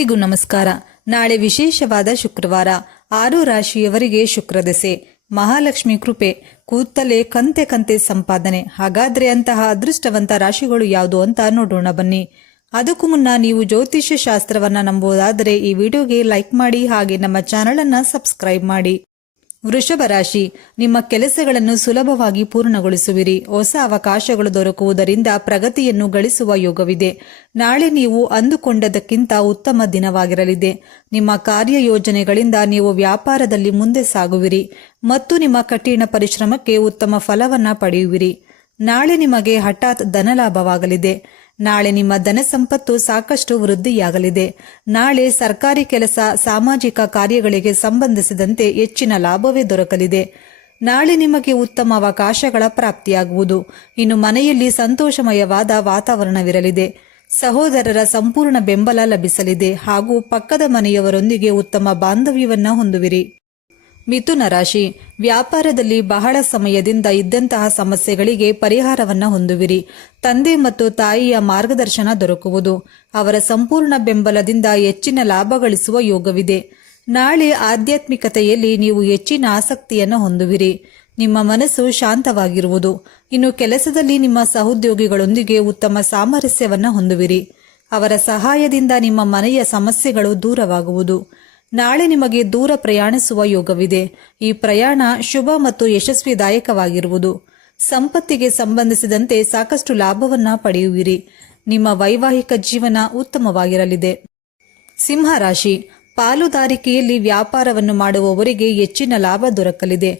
ಎಲ್ಲರಿಗೂ ನಮಸ್ಕಾರ. ನಾಳೆ ವಿಶೇಷವಾದ ಶುಕ್ರವಾರ. 6 ರಾಶಿಯವರಿಗೆ ಶುಕ್ರದೆಸೆ. ಮಹಾಲಕ್ಷ್ಮಿ ಕೃಪೆ. ಕೂತಲೇ ಕಂತೆ ಸಂಪಾದನೆ. ಹಾಗಾದ್ರೆ ಅಂತಹ ಅದೃಷ್ಟವಂತ ರಾಶಿಗಳು ಯಾವುದು ಅಂತ ನೋಡೋಣ ಬನ್ನಿ. ಅದಕ್ಕೂ ಮುನ್ನ ನೀವು ಜ್ಯೋತಿಷ್ಯ ಶಾಸ್ತ್ರವನ್ನ ನಂಬುವುದಾದರೆ ಈ ವಿಡಿಯೋಗೆ ಲೈಕ್ ಮಾಡಿ, ಹಾಗೆ ನಮ್ಮ ಚಾನೆಲ್ ಅನ್ನ ಸಬ್ಸ್ಕ್ರೈಬ್ ಮಾಡಿ. ವೃಷಭ ರಾಶಿ, ನಿಮ್ಮ ಕೆಲಸಗಳನ್ನು ಸುಲಭವಾಗಿ ಪೂರ್ಣಗೊಳಿಸುವಿರಿ. ಹೊಸ ಅವಕಾಶಗಳು ದೊರಕುವುದರಿಂದ ಪ್ರಗತಿಯನ್ನು ಗಳಿಸುವ ಯೋಗವಿದೆ. ನಾಳೆ ನೀವು ಅಂದುಕೊಂಡದಕ್ಕಿಂತ ಉತ್ತಮ ದಿನವಾಗಿರಲಿದೆ. ನಿಮ್ಮ ಕಾರ್ಯಯೋಜನೆಗಳಿಂದ ನೀವು ವ್ಯಾಪಾರದಲ್ಲಿ ಮುಂದೆ ಸಾಗುವಿರಿ ಮತ್ತು ನಿಮ್ಮ ಕಠಿಣ ಪರಿಶ್ರಮಕ್ಕೆ ಉತ್ತಮ ಫಲವನ್ನ ಪಡೆಯುವಿರಿ. ನಾಳೆ ನಿಮಗೆ ಹಠಾತ್ ಧನಲಾಭವಾಗಲಿದೆ. ನಾಳೆ ನಿಮ್ಮ ಧನ ಸಂಪತ್ತು ಸಾಕಷ್ಟು ವೃದ್ಧಿಯಾಗಲಿದೆ. ನಾಳೆ ಸರ್ಕಾರಿ ಕೆಲಸ, ಸಾಮಾಜಿಕ ಕಾರ್ಯಗಳಿಗೆ ಸಂಬಂಧಿಸಿದಂತೆ ಹೆಚ್ಚಿನ ಲಾಭವೇ ದೊರಕಲಿದೆ. ನಾಳೆ ನಿಮಗೆ ಉತ್ತಮ ಅವಕಾಶಗಳ ಪ್ರಾಪ್ತಿಯಾಗುವುದು. ಇನ್ನು ಮನೆಯಲ್ಲಿ ಸಂತೋಷಮಯವಾದ ವಾತಾವರಣವಿರಲಿದೆ. ಸಹೋದರರ ಸಂಪೂರ್ಣ ಬೆಂಬಲ ಲಭಿಸಲಿದೆ ಹಾಗೂ ಪಕ್ಕದ ಮನೆಯವರೊಂದಿಗೆ ಉತ್ತಮ ಬಾಂಧವ್ಯವನ್ನ ಹೊಂದುವಿರಿ. ಮಿಥುನ ರಾಶಿ, ವ್ಯಾಪಾರದಲ್ಲಿ ಬಹಳ ಸಮಯದಿಂದ ಇದ್ದಂತಹ ಸಮಸ್ಯೆಗಳಿಗೆ ಪರಿಹಾರವನ್ನ ಹೊಂದುವಿರಿ. ತಂದೆ ಮತ್ತು ತಾಯಿಯ ಮಾರ್ಗದರ್ಶನ ದೊರಕುವುದು. ಅವರ ಸಂಪೂರ್ಣ ಬೆಂಬಲದಿಂದ ಹೆಚ್ಚಿನ ಲಾಭ ಗಳಿಸುವ ಯೋಗವಿದೆ. ನಾಳೆ ಆಧ್ಯಾತ್ಮಿಕತೆಯಲ್ಲಿ ನೀವು ಹೆಚ್ಚಿನ ಆಸಕ್ತಿಯನ್ನು ಹೊಂದುವಿರಿ. ನಿಮ್ಮ ಮನಸ್ಸು ಶಾಂತವಾಗಿರುವುದು. ಇನ್ನು ಕೆಲಸದಲ್ಲಿ ನಿಮ್ಮ ಸಹೋದ್ಯೋಗಿಗಳೊಂದಿಗೆ ಉತ್ತಮ ಸಾಮರಸ್ಯವನ್ನ ಹೊಂದುವಿರಿ. ಅವರ ಸಹಾಯದಿಂದ ನಿಮ್ಮ ಮನೆಯ ಸಮಸ್ಯೆಗಳು ದೂರವಾಗುವುದು. ನಾಳೆ ನಿಮಗೆ ದೂರ ಪ್ರಯಾಣಿಸುವ ಯೋಗವಿದೆ. ಈ ಪ್ರಯಾಣ ಶುಭ ಮತ್ತು ಯಶಸ್ವಿದಾಯಕವಾಗಿರುವುದು. ಸಂಪತ್ತಿಗೆ ಸಂಬಂಧಿಸಿದಂತೆ ಸಾಕಷ್ಟು ಲಾಭವನ್ನ ಪಡೆಯುವಿರಿ. ನಿಮ್ಮ ವೈವಾಹಿಕ ಜೀವನ ಉತ್ತಮವಾಗಿರಲಿದೆ. ಸಿಂಹ ರಾಶಿ, ಪಾಲುದಾರಿಕೆಯಲ್ಲಿ ವ್ಯಾಪಾರವನ್ನು ಮಾಡುವವರಿಗೆ ಹೆಚ್ಚಿನ ಲಾಭ ದೊರಕಲಿದೆ.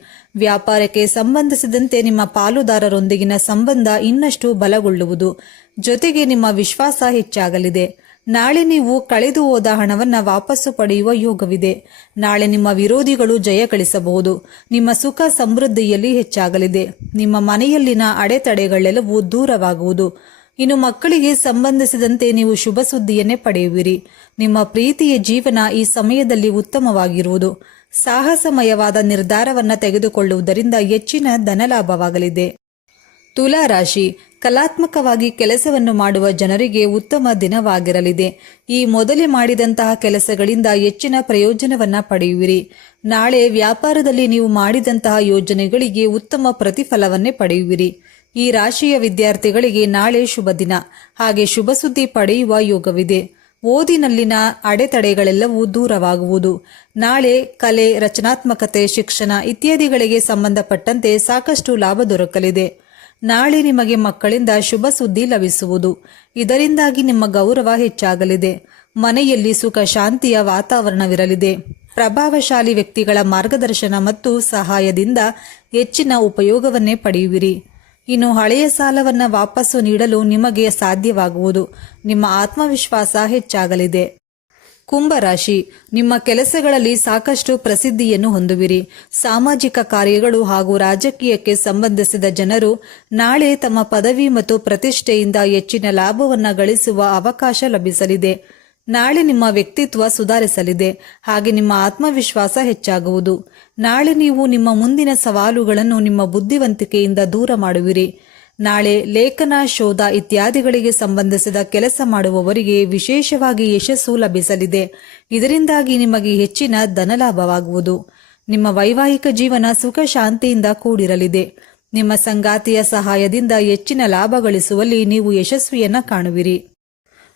ವ್ಯಾಪಾರಕ್ಕೆ ಸಂಬಂಧಿಸಿದಂತೆ ನಿಮ್ಮ ಪಾಲುದಾರರೊಂದಿಗಿನ ಸಂಬಂಧ ಇನ್ನಷ್ಟು ಬಲಗೊಳ್ಳುವುದು. ಜೊತೆಗೆ ನಿಮ್ಮ ವಿಶ್ವಾಸ ಹೆಚ್ಚಾಗಲಿದೆ. ನಾಳೆ ನೀವು ಕಳೆದು ಹೋದ ಹಣವನ್ನ ವಾಪಸ್ಸು ಪಡೆಯುವ ಯೋಗವಿದೆ. ನಾಳೆ ನಿಮ್ಮ ವಿರೋಧಿಗಳು ಜಯ ಗಳಿಸಬಹುದು. ನಿಮ್ಮ ಸುಖ ಸಮೃದ್ಧಿಯಲ್ಲಿ ಹೆಚ್ಚಾಗಲಿದೆ. ನಿಮ್ಮ ಮನೆಯಲ್ಲಿನ ಅಡೆತಡೆಗಳೆಲ್ಲವೂ ದೂರವಾಗುವುದು. ಇನ್ನು ಮಕ್ಕಳಿಗೆ ಸಂಬಂಧಿಸಿದಂತೆ ನೀವು ಶುಭ ಸುದ್ದಿಯನ್ನೇ ಪಡೆಯುವಿರಿ. ನಿಮ್ಮ ಪ್ರೀತಿಯ ಜೀವನ ಈ ಸಮಯದಲ್ಲಿ ಉತ್ತಮವಾಗಿರುವುದು. ಸಾಹಸಮಯವಾದ ನಿರ್ಧಾರವನ್ನ ತೆಗೆದುಕೊಳ್ಳುವುದರಿಂದ ಹೆಚ್ಚಿನ ಧನಲಾಭವಾಗಲಿದೆ. ತುಲಾ ರಾಶಿ, ಕಲಾತ್ಮಕವಾಗಿ ಕೆಲಸವನ್ನು ಮಾಡುವ ಜನರಿಗೆ ಉತ್ತಮ ದಿನವಾಗಿರಲಿದೆ. ಈ ಮೊದಲೇ ಮಾಡಿದಂತಹ ಕೆಲಸಗಳಿಂದ ಹೆಚ್ಚಿನ ಪ್ರಯೋಜನವನ್ನ ಪಡೆಯುವಿರಿ. ನಾಳೆ ವ್ಯಾಪಾರದಲ್ಲಿ ನೀವು ಮಾಡಿದಂತಹ ಯೋಜನೆಗಳಿಗೆ ಉತ್ತಮ ಪ್ರತಿಫಲವನ್ನೇ ಪಡೆಯುವಿರಿ. ಈ ರಾಶಿಯ ವಿದ್ಯಾರ್ಥಿಗಳಿಗೆ ನಾಳೆ ಶುಭ ದಿನ, ಹಾಗೆ ಶುಭ ಸುದ್ದಿ ಪಡೆಯುವ ಯೋಗವಿದೆ. ಓದಿನಲ್ಲಿನ ಅಡೆತಡೆಗಳೆಲ್ಲವೂ ದೂರವಾಗುವುದು. ನಾಳೆ ಕಲೆ, ರಚನಾತ್ಮಕತೆ, ಶಿಕ್ಷಣ ಇತ್ಯಾದಿಗಳಿಗೆ ಸಂಬಂಧಪಟ್ಟಂತೆ ಸಾಕಷ್ಟು ಲಾಭ ದೊರಕಲಿದೆ. ನಾಳೆ ನಿಮಗೆ ಮಕ್ಕಳಿಂದ ಶುಭ ಸುದ್ದಿ ಲಭಿಸುವುದು. ಇದರಿಂದಾಗಿ ನಿಮ್ಮ ಗೌರವ ಹೆಚ್ಚಾಗಲಿದೆ. ಮನೆಯಲ್ಲಿ ಸುಖ ಶಾಂತಿಯ ವಾತಾವರಣವಿರಲಿದೆ. ಪ್ರಭಾವಶಾಲಿ ವ್ಯಕ್ತಿಗಳ ಮಾರ್ಗದರ್ಶನ ಮತ್ತು ಸಹಾಯದಿಂದ ಹೆಚ್ಚಿನ ಉಪಯೋಗವನ್ನೇ ಪಡೆಯುವಿರಿ. ಇನ್ನು ಹಳೆಯ ಸಾಲವನ್ನ ವಾಪಸ್ಸು ನೀಡಲು ನಿಮಗೆ ಸಾಧ್ಯವಾಗುವುದು. ನಿಮ್ಮ ಆತ್ಮವಿಶ್ವಾಸ ಹೆಚ್ಚಾಗಲಿದೆ. ಕುಂಭರಾಶಿ, ನಿಮ್ಮ ಕೆಲಸಗಳಲ್ಲಿ ಸಾಕಷ್ಟು ಪ್ರಸಿದ್ಧಿಯನ್ನು ಹೊಂದುವಿರಿ. ಸಾಮಾಜಿಕ ಕಾರ್ಯಗಳು ಹಾಗೂ ರಾಜಕೀಯಕ್ಕೆ ಸಂಬಂಧಿಸಿದ ಜನರು ನಾಳೆ ತಮ್ಮ ಪದವಿ ಮತ್ತು ಪ್ರತಿಷ್ಠೆಯಿಂದ ಹೆಚ್ಚಿನ ಲಾಭವನ್ನ ಗಳಿಸುವ ಅವಕಾಶ ಲಭಿಸಲಿದೆ. ನಾಳೆ ನಿಮ್ಮ ವ್ಯಕ್ತಿತ್ವ ಸುಧಾರಿಸಲಿದೆ, ಹಾಗೆ ನಿಮ್ಮ ಆತ್ಮವಿಶ್ವಾಸ ಹೆಚ್ಚಾಗುವುದು. ನಾಳೆ ನೀವು ನಿಮ್ಮ ಮುಂದಿನ ಸವಾಲುಗಳನ್ನು ನಿಮ್ಮ ಬುದ್ಧಿವಂತಿಕೆಯಿಂದ ದೂರ ಮಾಡುವಿರಿ. ನಾಳೆ ಲೇಖನ, ಶೋಧ ಇತ್ಯಾದಿಗಳಿಗೆ ಸಂಬಂಧಿಸಿದ ಕೆಲಸ ಮಾಡುವವರಿಗೆ ವಿಶೇಷವಾಗಿ ಯಶಸ್ಸು ಲಭಿಸಲಿದೆ. ಇದರಿಂದಾಗಿ ನಿಮಗೆ ಹೆಚ್ಚಿನ ಧನಲಾಭವಾಗುವುದು. ನಿಮ್ಮ ವೈವಾಹಿಕ ಜೀವನ ಸುಖ ಶಾಂತಿಯಿಂದ ಕೂಡಿರಲಿದೆ. ನಿಮ್ಮ ಸಂಗಾತಿಯ ಸಹಾಯದಿಂದ ಹೆಚ್ಚಿನ ಲಾಭ ಗಳಿಸುವಲ್ಲಿ ನೀವು ಯಶಸ್ವಿಯನ್ನ ಕಾಣುವಿರಿ.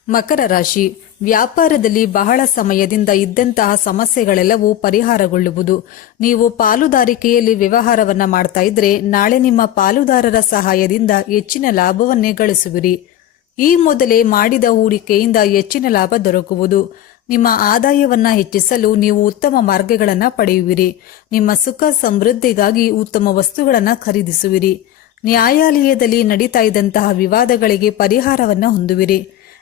ಮಕರ ರಾಶಿ, ವ್ಯಾಪಾರದಲ್ಲಿ ಬಹಳ ಸಮಯದಿಂದ ಇದ್ದಂತಹ ಸಮಸ್ಯೆಗಳೆಲ್ಲವೂ ಪರಿಹಾರಗೊಳ್ಳುವುದು. ನೀವು ಪಾಲುದಾರಿಕೆಯಲ್ಲಿ ವ್ಯವಹಾರವನ್ನ ಮಾಡ್ತಾ ಇದ್ರೆ ನಾಳೆ ನಿಮ್ಮ ಪಾಲುದಾರರ ಸಹಾಯದಿಂದ ಹೆಚ್ಚಿನ ಲಾಭವನ್ನೇ ಗಳಿಸುವಿರಿ. ಈ ಮೊದಲೇ ಮಾಡಿದ ಹೂಡಿಕೆಯಿಂದ ಹೆಚ್ಚಿನ ಲಾಭ ದೊರಕುವುದು. ನಿಮ್ಮ ಆದಾಯವನ್ನ ಹೆಚ್ಚಿಸಲು ನೀವು ಉತ್ತಮ ಮಾರ್ಗಗಳನ್ನ ಪಡೆಯುವಿರಿ. ನಿಮ್ಮ ಸುಖ ಸಮೃದ್ಧಿಗಾಗಿ ಉತ್ತಮ ವಸ್ತುಗಳನ್ನ ಖರೀದಿಸುವಿರಿ. ನ್ಯಾಯಾಲಯದಲ್ಲಿ ನಡೀತಾ ಇದ್ದಂತಹ ವಿವಾದಗಳಿಗೆ ಪರಿಹಾರವನ್ನ ಹೊಂದುವಿರಿ.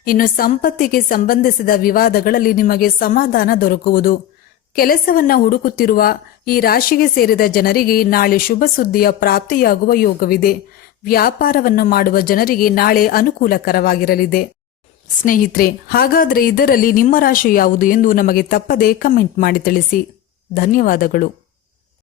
ಇನ್ನು ಸಂಪತ್ತಿಗೆ ಸಂಬಂಧಿಸಿದ ವಿವಾದಗಳಲ್ಲಿ ನಿಮಗೆ ಸಮಾಧಾನ ದೊರಕುವುದು. ಕೆಲಸವನ್ನ ಹುಡುಕುತ್ತಿರುವ ಈ ರಾಶಿಗೆ ಸೇರಿದ ಜನರಿಗೆ ನಾಳೆ ಶುಭ ಸುದ್ದಿಯ ಪ್ರಾಪ್ತಿಯಾಗುವ ಯೋಗವಿದೆ. ವ್ಯಾಪಾರವನ್ನು ಮಾಡುವ ಜನರಿಗೆ ನಾಳೆ ಅನುಕೂಲಕರವಾಗಿರಲಿದೆ. ಸ್ನೇಹಿತರೆ, ಹಾಗಾದ್ರೆ ಇದರಲ್ಲಿ ನಿಮ್ಮ ರಾಶಿ ಯಾವುದು ಎಂದು ನಮಗೆ ತಪ್ಪದೆ ಕಮೆಂಟ್ ಮಾಡಿ ತಿಳಿಸಿ. ಧನ್ಯವಾದಗಳು.